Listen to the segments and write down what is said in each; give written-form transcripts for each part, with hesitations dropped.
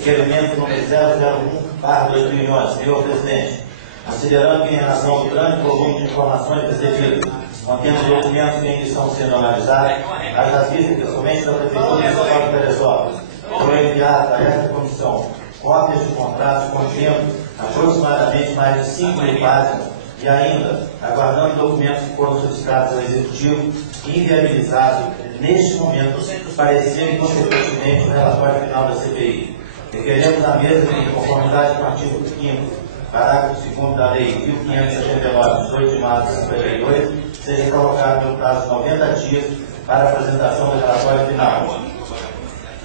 requerimento número 001/2011. Senhor presidente, considerando que em relação ao grande volume de informações recebidas, contendo documentos que ainda estão sendo analisados, haja vista que somente da Prefeitura Municipal de Teresópolis foi enviada a esta comissão cópias de contratos contendo aproximadamente mais de 5.000 páginas e ainda aguardando documentos que foram solicitados ao Executivo e inviabilizados neste momento parecer inconsequentemente o relatório final da CPI. Requeremos à mesa que, em conformidade com o artigo 5º, parágrafo 2º da Lei 1579, 18 de março de 58, seja prorrogado pelo prazo de 90 dias para a apresentação do relatório final.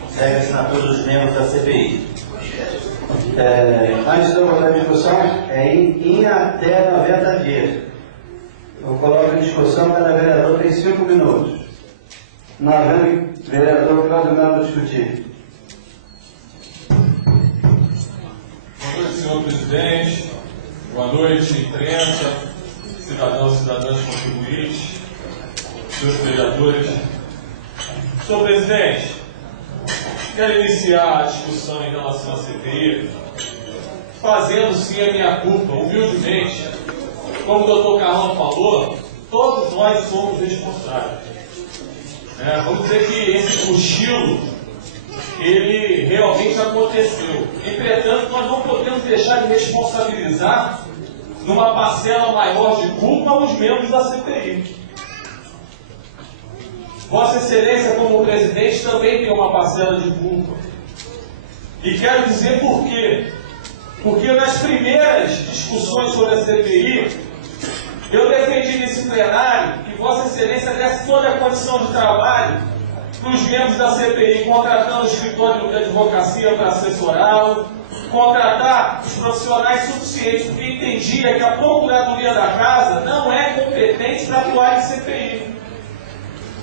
Segue a assinatura dos membros da CPI. Antes de eu colocar em discussão, em até 90 dias. Eu coloco em discussão, cada vereador tem 5 minutos. Não havendo vereador, cada um para discutir. Boa noite, senhor presidente. Boa noite, imprensa, cidadãos e cidadãs contribuintes, senhores vereadores. Senhor presidente, quero iniciar a discussão em relação à CPI, fazendo sim a minha culpa, humildemente. Como o doutor Carlão falou, todos nós somos responsáveis. Vamos dizer que esse cochilo, ele realmente aconteceu. Entretanto, nós não podemos deixar de responsabilizar numa parcela maior de culpa os membros da CPI. Vossa Excelência, como presidente, também tem uma parcela de culpa. E quero dizer por quê. Porque nas primeiras discussões sobre a CPI, eu defendi nesse plenário que Vossa Excelência desse toda a condição de trabalho para os membros da CPI, contratando o escritório de advocacia para assessorá-lo, contratar os profissionais suficientes, porque entendia que a Procuradoria da Casa não é competente para atuar em CPI.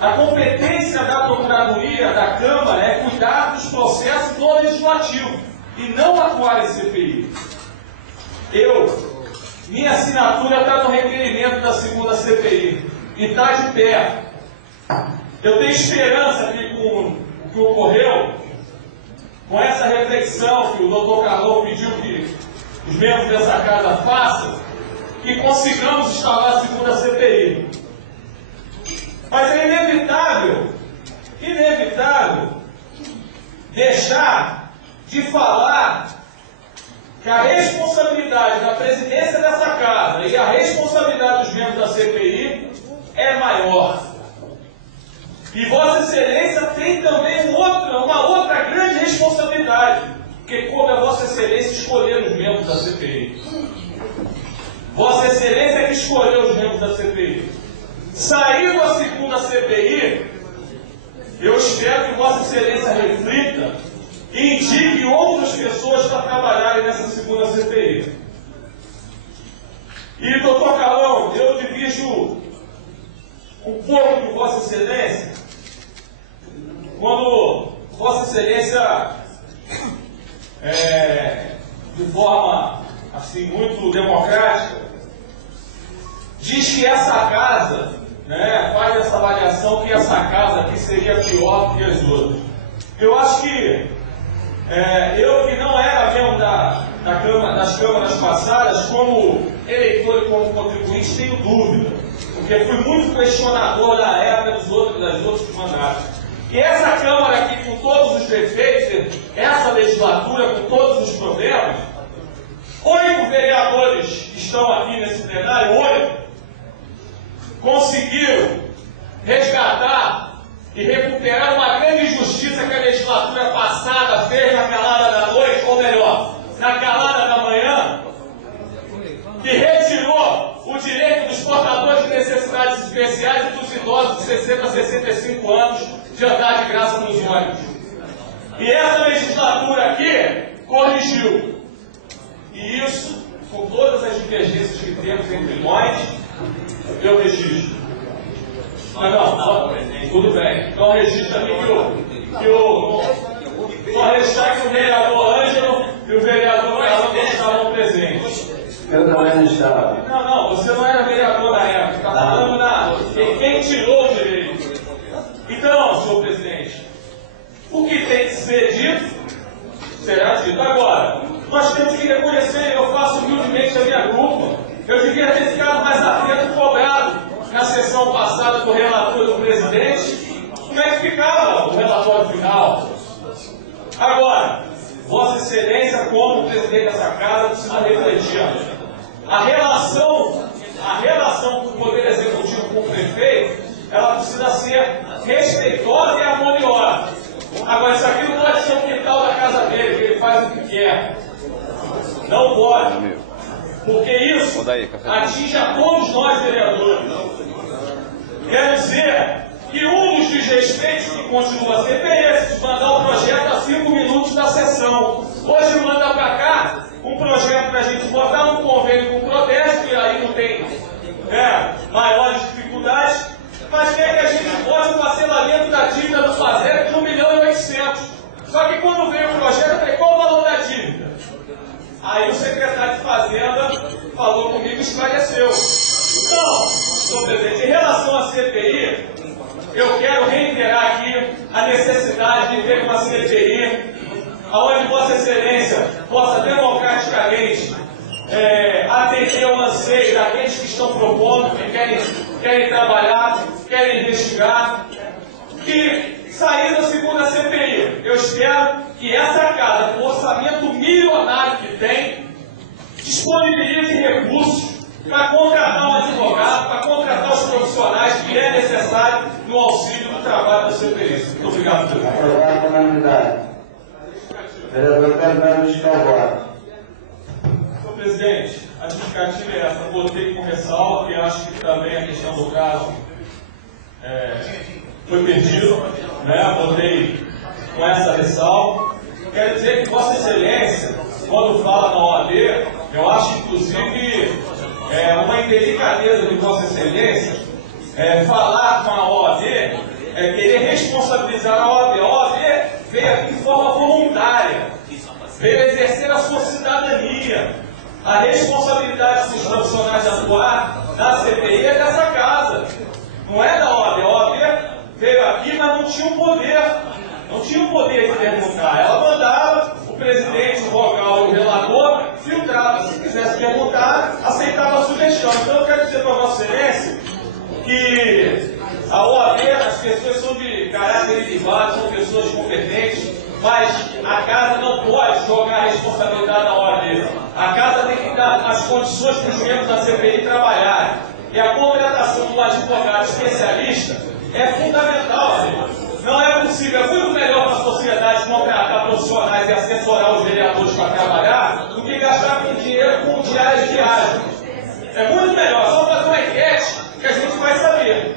A competência da Procuradoria da Câmara é cuidar dos processos do Legislativo e não atuar em CPI. Minha assinatura está no requerimento da segunda CPI e está de pé. Eu tenho esperança que com o que ocorreu, com essa reflexão que o doutor Carlão pediu que os membros dessa casa façam, que consigamos instalar a segunda CPI. Mas é inevitável deixar de falar que a responsabilidade da presidência dessa casa e a responsabilidade dos membros da CPI é maior. E Vossa Excelência tem também uma outra grande responsabilidade, porque coube a Vossa Excelência escolher os membros da CPI. Vossa Excelência é que escolheu os membros da CPI. Saindo a segunda CPI, eu espero que Vossa Excelência reflita e indique outras pessoas para trabalharem nessa segunda CPI. E, doutor Carlão, eu divido um pouco de Vossa Excelência quando Vossa Excelência, de forma assim, muito democrática, diz que essa casa, faz essa avaliação que essa casa aqui seria pior que as outras. Eu acho que eu que não era membro das câmaras passadas, como eleitor e como contribuinte, tenho dúvida, porque fui muito questionador da época das outros mandatos. E essa Câmara aqui, com todos os defeitos, essa legislatura com todos os problemas, 8 vereadores estão aqui nesse plenário, 8, conseguiram resgatar e recuperar uma grande injustiça que a legislatura passada fez na calada da noite, ou melhor, na calada da manhã, que retirou o direito dos portadores de necessidades especiais e dos idosos de 60 a 65 anos de andar de graça nos ônibus. E essa legislatura aqui corrigiu. E isso, com todas as divergências que temos entre nós, eu registro. Mas não, tudo bem. Então registro também só registrar que o vereador Ângelo e o vereador Carlão não estavam presentes. Eu também não estava. Não, você não era vereador na época. Está falando quem tirou o direito. Então, senhor presidente, o que tem que ser dito será dito. Agora, nós temos que reconhecer, eu faço humildemente a minha culpa. Eu devia ter ficado mais atento, cobrado na sessão passada do relator do presidente, como é que ficava o relatório final. Agora, Vossa Excelência, como presidente dessa casa, precisa refletir. A relação do Poder Executivo com o prefeito, ela precisa ser respeitosa e harmoniosa. Agora, isso aqui não pode ser o quintal da casa dele, que ele faz o que quer. Não pode. Porque isso atinge a todos nós, vereadores. Quero dizer que um dos desrespeitos que continua a ser esse, de mandar o projeto a 5 minutos da sessão. Hoje manda para cá um projeto para a gente botar um convênio com o Prodeste, que aí não tem maiores dificuldades, mas quer que a gente bote o parcelamento da dívida do FASEP de 1.800.000. Só que quando veio o projeto, eu falei, qual o valor da dívida? Aí o secretário de Fazenda falou comigo e esclareceu. Então, senhor presidente, em relação à CPI, eu quero reiterar aqui a necessidade de ter uma CPI onde Vossa Excelência possa democraticamente atender ao anseio daqueles que estão propondo, que querem trabalhar, querem investigar, e sair da segunda CPI. Eu espero que essa casa, com o orçamento milionário que tem, disponibilize recursos para contratar um advogado, para contratar os profissionais que é necessário no auxílio do trabalho da CPI. Muito obrigado, presidente. Aprovado por unanimidade. Vereador Fernando Escalvado. Senhor presidente, a justificativa é essa. Eu botei com ressalva, e acho que também a questão do caso foi perdido, botei com essa ressalva. Quero dizer que Vossa Excelência, quando fala na OAB, eu acho inclusive uma indelicadeza de Vossa Excelência falar com a OAB, querer responsabilizar a OAB. A OAB veio aqui de forma voluntária, veio exercer a sua cidadania. A responsabilidade dos profissionais de atuar na CPI é dessa casa, não é da OAB. A OAB veio aqui, mas não tinha o poder. Não tinha o poder de perguntar. Ela mandava o presidente, o vogal e o relator filtrava. Se quisesse perguntar, aceitava a sugestão. Então eu quero dizer para Vossa Excelência que a OAB, as pessoas são de caráter elevado, são pessoas competentes, mas a casa não pode jogar a responsabilidade na OAB. A casa tem que dar as condições para os membros da CPI trabalharem. E a contratação de um advogado especialista é fundamental, senhor. Não é possível, é muito melhor para a sociedade contratar profissionais e assessorar os vereadores para trabalhar do que gastar com dinheiro com diários diários. É muito melhor, só fazer uma enquete que a gente vai saber.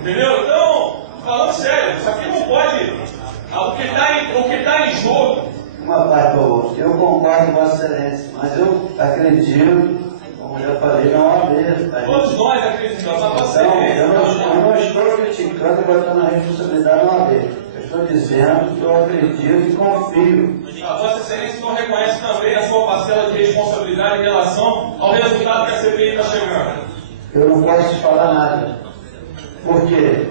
Entendeu? Então, falando sério, isso aqui não pode. O que está em jogo. Uma parte ou outra. Eu concordo com Vossa Excelência, mas eu acredito, como já falei, na OAB. Todos nós acreditamos na Vossa Excelência. Eu não estou criticando e botando a responsabilidade na OAB. Eu estou dizendo que eu acredito e confio. A Vossa Excelência não reconhece também a sua parcela de responsabilidade em relação ao resultado que a CPI está chegando. Eu não posso te falar nada. Por quê?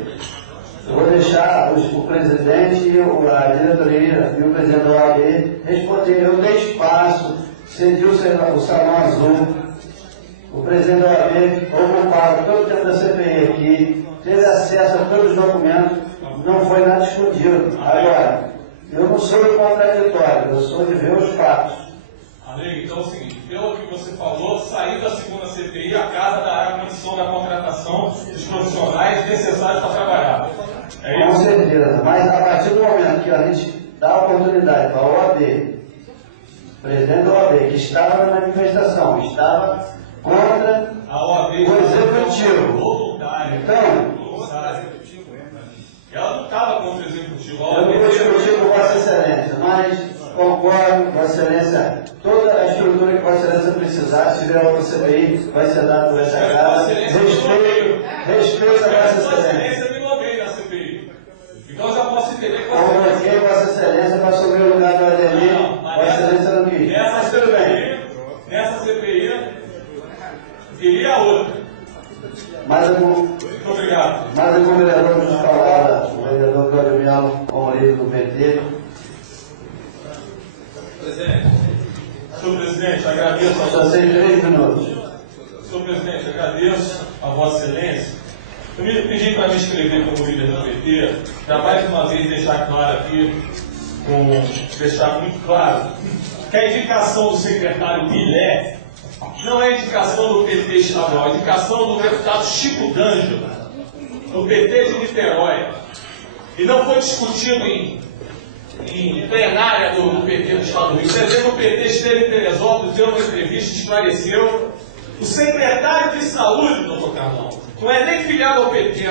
Eu vou deixar o presidente e a diretoria e o presidente da OAB responder. Eu dei espaço, cedi o salão azul. O presidente da OAB ocupava todo o tempo da CPI aqui, teve acesso a todos os documentos, não foi nada escondido. Agora, eu não sou de contraditório, eu sou de ver os fatos. Amigo, então é o seguinte, pelo que você falou, saindo da segunda CPI, a casa dará condição da contratação dos profissionais necessários para trabalhar. É Com isso? certeza, mas a partir do momento que a gente dá a oportunidade para a OAB, presidente da OAB, que estava na manifestação, estava contra A OAB o executivo. voluntária. Então, ela não estava contra o executivo. A eu OAB não vou discutir com Vossa Excelência, mas concordo, Vossa Excelência, toda a estrutura que Vossa Excelência precisar, se tiver outra CPI, vai ser dada por essa casa. Respeito a Vossa Vossa Excelência. Excelência me nomeia na CPI. Então eu já posso entender que Convoquei Vossa Excelência para assumir o lugar do Ademir. Vossa Excelência não quis. Mas tudo bem. Nessa CPI, queria outra. Mais algum Muito obrigado. vereador nos falar, o vereador Cláudio Melo, como líder do PT. Senhor presidente, agradeço a Só tem 3 minutos. Senhor presidente, agradeço a Vossa Excelência. Eu me pedi para me inscrever como líder do PT, para mais uma vez deixar claro aqui, deixar muito claro, que a indicação do secretário Bilé não é indicação do PT estadual, é indicação do deputado Chico D'Angelo, do PT de Niterói. E não foi discutido em plenária do PT do Estado do Rio. Você vê que o PT esteve em Teresópolis, deu uma entrevista, esclareceu. O secretário de Saúde, doutor Carlão, não é nem filiado ao PT,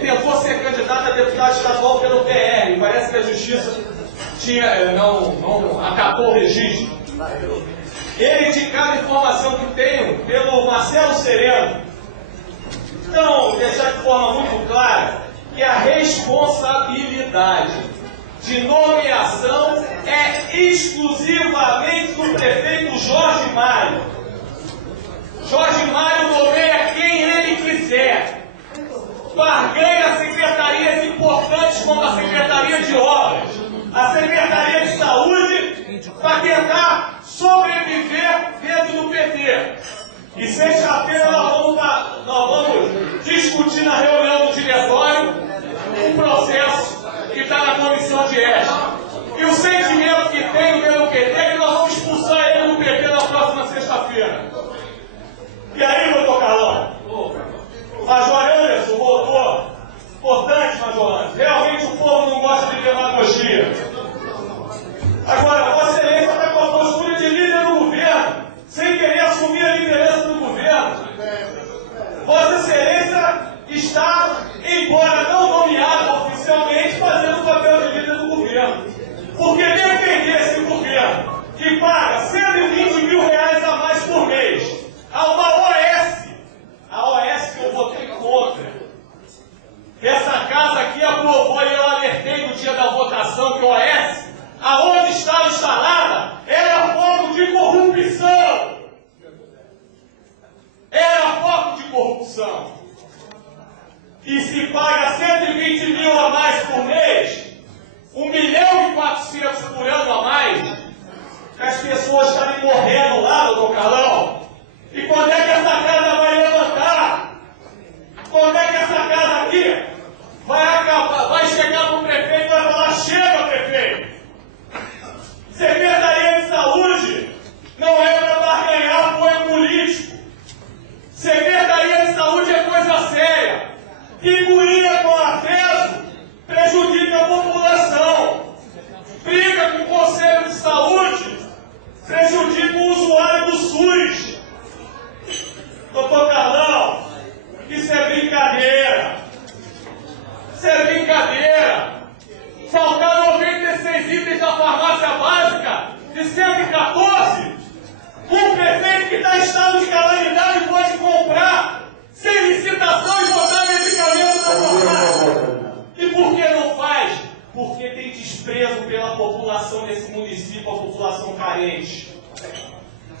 tentou ser candidato a deputado estadual pelo PR. Parece que a Justiça não acatou o registro. Ele indicava a informação que tenho pelo Marcelo Sereno. Então, deixar de forma muito clara que a responsabilidade de nomeação é exclusivamente do prefeito Jorge Mário. Jorge Mário nomeia quem ele quiser. Barganha secretarias importantes como a Secretaria de Obras, a Secretaria de Saúde, para tentar sobreviver dentro do PT. E sexta-feira nós vamos discutir na reunião do diretório um processo que está na comissão de ética. E o sentimento que tenho pelo PT é que nós vamos expulsar ele do PT na próxima sexta-feira. E aí, doutor Carlão? Major Anderson voltou. Importante, Major Anderson. Realmente o povo não gosta de demagogia. Agora, Vossa Excelência está com a postura de líder do governo, sem querer assumir a liderança do governo. Vossa Excelência está, embora não nomeado oficialmente, fazendo o papel de líder do governo. Porque defender esse governo, que paga 120 mil reais a mais por mês, a uma a OS que eu votei contra. Essa casa aqui aprovou e eu alertei no dia da votação que a OS, aonde estava instalada, era foco de corrupção. Era foco de corrupção. E se paga 120 mil a mais por mês, 1.400.000 por ano a mais, as pessoas estarem morrendo lá, doutor Carlão. E quando é que essa casa vai levantar? Quando é que essa casa aqui vai acabar, vai chegar para o prefeito e vai falar: chega, prefeito. Secretaria de Saúde não é para barganhar apoio político. Secretaria de Saúde é coisa séria. Figurinha com acesso prejudica a população. Briga com o Conselho de Saúde prejudica o usuário do SUS. Doutor Carlão, isso é brincadeira. Isso é brincadeira. Faltar 96 itens da farmácia básica de 114. Um prefeito que está em estado de calamidade pode comprar sem licitação e botar medicamento na farmácia. E por que não faz? Porque tem desprezo pela população desse município, a população carente.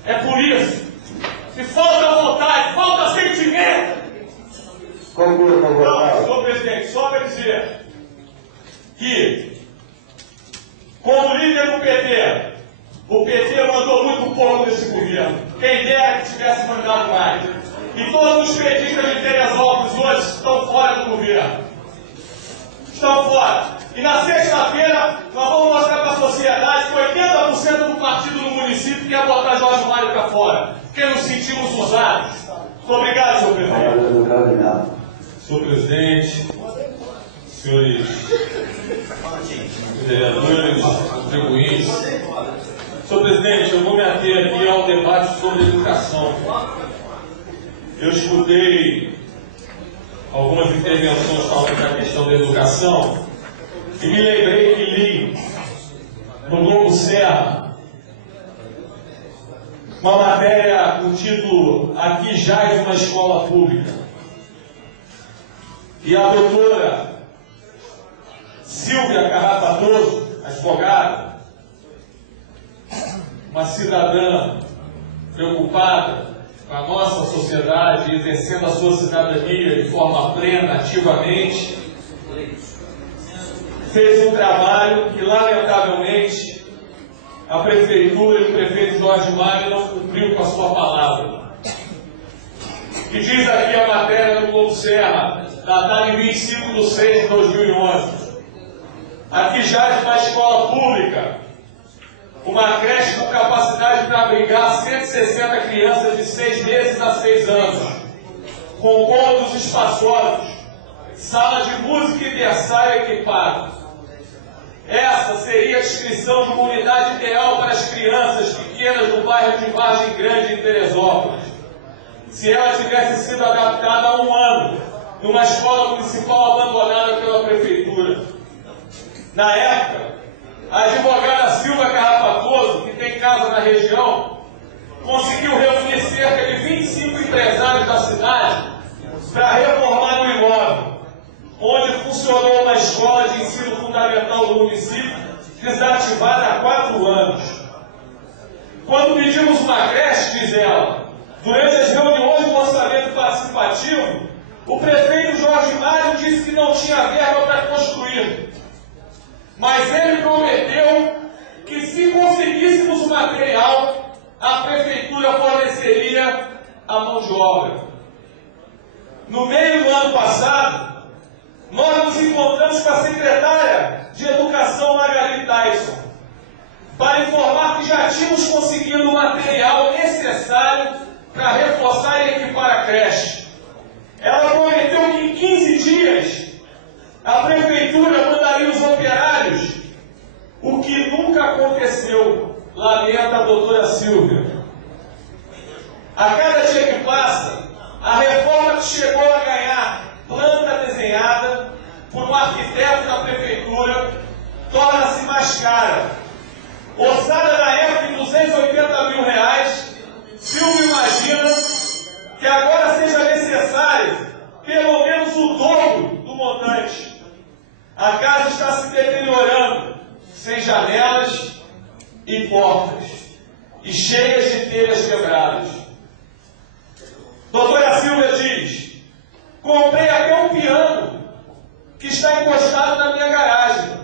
É por isso. Se falta vontade, falta sentimento. Não, senhor presidente, só para dizer que, como líder do PT, o PT mandou muito pouco nesse governo. Quem dera que tivesse mandado mais. E todos os petistas de Teresópolis hoje estão fora do governo. Estão fora. E na sexta-feira nós vamos mostrar para a sociedade que 80% do partido no município quer botar Jorge Mário para fora. Porque nos sentimos usados. Muito obrigado, senhor presidente. Senhor presidente, senhores vereadores, contribuintes. Senhor presidente, eu vou me ater aqui ao debate sobre educação. Eu escutei algumas intervenções falando da questão da educação e me lembrei que li no Globo Serra uma matéria com o título Aqui Jaz uma Escola Pública. E a doutora Silvia Carrapatoso, advogada, uma cidadã preocupada com a nossa sociedade, exercendo a sua cidadania de forma plena, ativamente, fez um trabalho que, lamentavelmente, a Prefeitura e o prefeito Jorge Mário não cumpriu com a sua palavra. E diz aqui a matéria do Globo Serra, datada em 25/6/2011. Aqui jaz uma escola pública, uma creche com capacidade para abrigar 160 crianças de 6 meses a 6 anos, com cômodos espaçosos, sala de música e berçário equipado. Essa seria a descrição de uma unidade ideal para as crianças pequenas do bairro de Vargem Grande, em Teresópolis, se ela tivesse sido adaptada há 1 ano, numa escola municipal abandonada pela Prefeitura. Na época, a advogada Silva Carrapatoso, que tem casa na região, conseguiu reunir cerca de 25 empresários da cidade para reformar o imóvel, onde funcionou uma escola de ensino fundamental do município, desativada há 4 anos. Quando pedimos uma creche, diz ela, durante as reuniões do orçamento participativo, o prefeito Jorge Mário disse que não tinha verba para construir. Mas ele prometeu que, se conseguíssemos o material, a prefeitura forneceria a mão de obra. No meio do ano passado, nós nos encontramos com a secretária de Educação, Margarida Tyson, para informar que já tínhamos conseguido o material necessário para reforçar e equipar a creche. Ela prometeu que em 15 dias a prefeitura mandaria os operários, o que nunca aconteceu, lamenta a doutora Silvia. A cada dia que passa, a reforma que chegou a ganhar planta desenhada por um arquiteto da prefeitura torna-se mais cara. Orçada na época em R$280 mil, Silvio imagina que agora seja necessário pelo menos o dobro do montante. A casa está se deteriorando, sem janelas e portas, e cheias de telhas quebradas. Doutora Silvia diz: comprei até um piano que está encostado na minha garagem.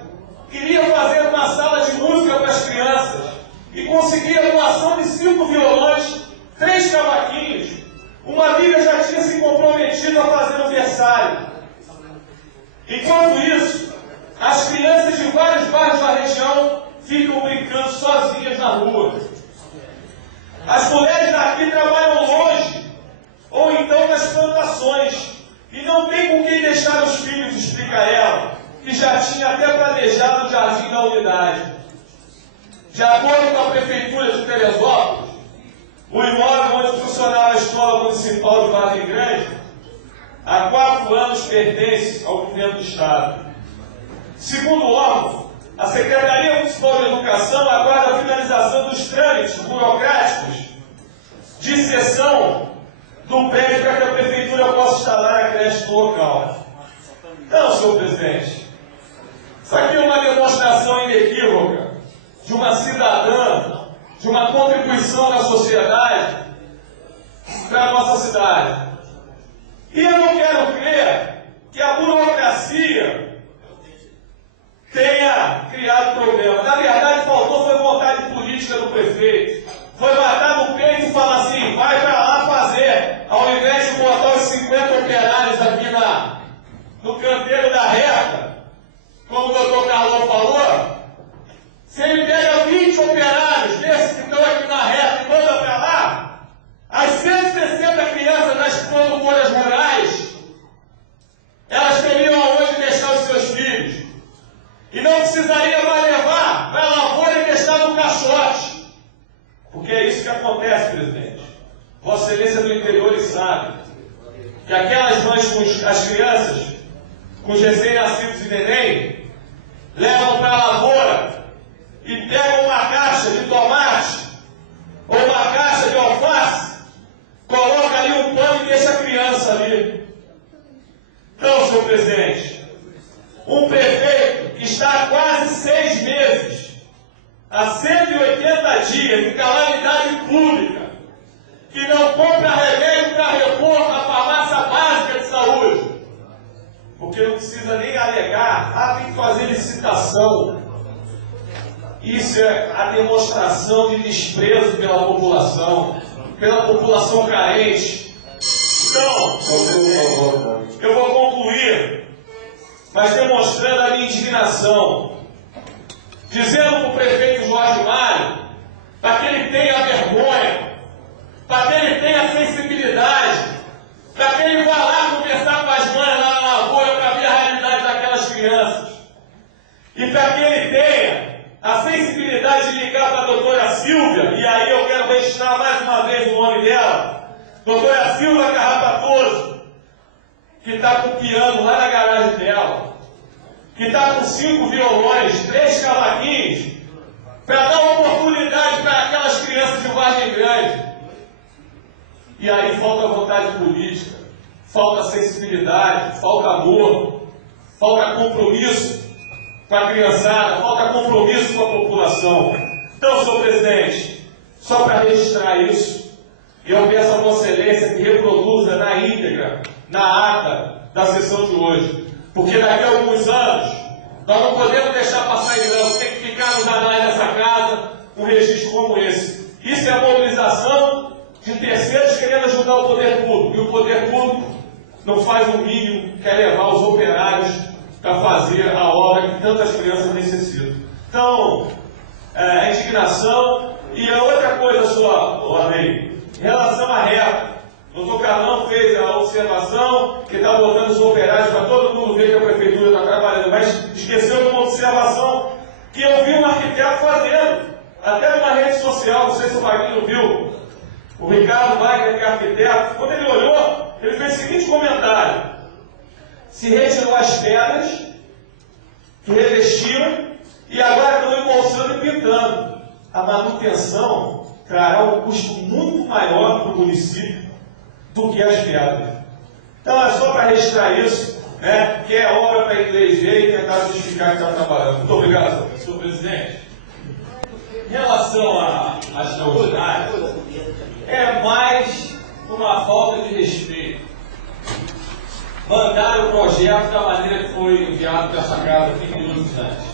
Queria fazer uma sala de música para as crianças e consegui a doação de 5 violões, 3 cavaquinhos. Uma amiga já tinha se comprometido a fazer o berçário. Enquanto isso, as crianças de vários bairros da região ficam brincando sozinhas na rua. As mulheres daqui trabalham longe, ou então nas plantações, e não tem com quem deixar os filhos, explica ela, que já tinha até planejado o jardim da unidade. De acordo com a Prefeitura de Teresópolis, o imóvel onde funcionava a Escola Municipal de Vargem Grande, há 4 anos pertence ao governo do Estado. Segundo o órgão, a Secretaria Municipal de Educação aguarda a finalização dos trâmites burocráticos de cessão do prédio para que a Prefeitura possa instalar a creche no local. Então, senhor presidente, isso aqui é uma demonstração inequívoca de uma cidadã, de uma contribuição na sociedade para a nossa cidade. E eu não quero crer que a burocracia tenha criado problema. Na verdade, faltou foi vontade política do prefeito. Foi matar no peito e falar assim: vai para lá fazer, ao invés de botar os 50 operários aqui no canteiro da reta, como o doutor Carlão falou. Se ele pega 20 operários desses que estão aqui na reta e manda para lá, as 160 crianças das produtoras rurais, elas teriam aonde deixar os seus filhos. E não precisaria mais levar para a lavoura e deixar no caixote. Porque é isso que acontece, presidente. Vossa Excelência do interior sabe que aquelas mães com as crianças, com os recém-nascidos e neném, levam para a lavoura e pegam uma caixa de tomate ou uma caixa de alface, coloca ali um pano e deixa a criança ali. Então, senhor presidente, um prefeito que está há quase 6 meses, há 180 dias de calamidade pública, que não compra remédio para repor a farmácia básica de saúde, porque não precisa nem alegar, tem que fazer licitação. Isso é a demonstração de desprezo pela população carente. Então, eu vou concluir, mas demonstrando a minha indignação, dizendo para o prefeito Jorge Mário, para que ele tenha vergonha, para que ele tenha sensibilidade, para que ele vá lá conversar com as mães lá na lavoura para ver a realidade daquelas crianças. E para que ele tenha a sensibilidade de ligar para a doutora Silvia, e aí eu quero registrar mais uma vez o nome dela, doutora Silvia Carrapatoso, que está com o piano lá na garagem dela, que está com 5 violões, 3 cavaquinhos, para dar oportunidade para aquelas crianças de Vargem Grande. E aí falta vontade política, falta sensibilidade, falta amor, falta compromisso com a criançada, falta compromisso com a população. Então, senhor presidente, só para registrar isso, eu peço a Vossa Excelência que reproduza na íntegra, na ata da sessão de hoje, porque daqui a alguns anos nós não podemos deixar passar em branco, tem que ficar nos anais dessa casa um registro como esse. Isso é a mobilização de terceiros querendo ajudar o poder público, e o poder público não faz o mínimo, que é levar os operários para fazer a obra que tantas crianças necessitam. Então, a indignação. E a outra coisa só, Arley, em relação à reta, o doutor Carlão fez a observação que está botando os operários para todo mundo ver que a prefeitura está trabalhando, mas esqueceu de uma observação que eu vi um arquiteto fazendo, até numa rede social, não sei se o Wagner viu, o Ricardo Wagner, que é arquiteto, quando ele olhou, ele fez o seguinte comentário: se retirou as pedras que revestiam e agora estão embolsando e pintando. A manutenção trará um custo muito maior para o município do que as pedras. Então é só para registrar isso, né, que é obra para a igreja e tentar justificar que está trabalhando. Muito obrigado, senhor presidente. Em relação às extraordinárias, é mais uma falta de respeito. Mandaram o projeto da maneira que foi enviado para essa casa 15 minutos antes.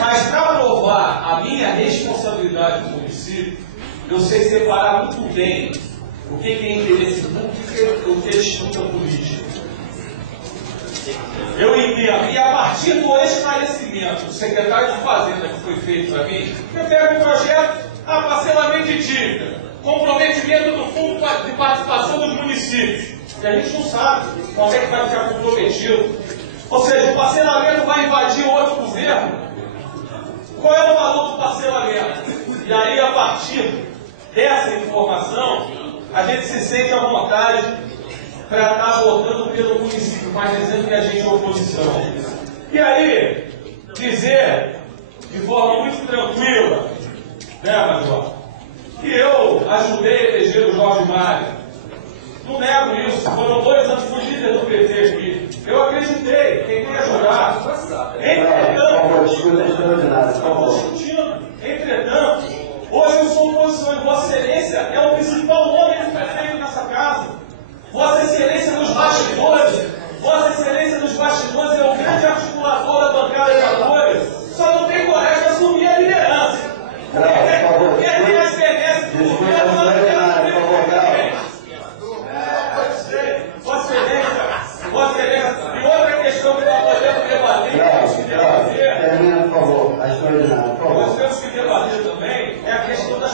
Mas para provar a minha responsabilidade no município, eu sei separar muito bem o que é interesse público e o que é disputa política. Eu entendo, e a partir do esclarecimento do secretário de Fazenda que foi feito para mim, eu pego o projeto, parcelamento de dívida, comprometimento do fundo de participação dos municípios. E a gente não sabe quando é que vai ficar comprometido. Ou seja, o parcelamento vai invadir outro governo. Qual é o valor do parcelamento? E aí, a partir dessa informação, a gente se sente à vontade para estar votando pelo município, mas dizendo que a gente é oposição. E aí, dizer de forma muito tranquila, né, Major, que eu ajudei a eleger o Jorge Mário. Não nego isso, foram 2 anos, fui líder do PT aqui. Eu acreditei, tentei ajudar. Entretanto, hoje eu sou oposição e Vossa Excelência é o principal nome do prefeito nessa casa. Vossa Excelência nos bastidores, Vossa Excelência nos bastidores é o grande articulador da bancada de apoio, só não tem coragem de assumir a liderança. Quer ter as benesses do governo, Vossa Excelência, e outra questão que nós podemos debater, termina, por favor, a extraordinária, por favor. Nós temos que debater também é a questão das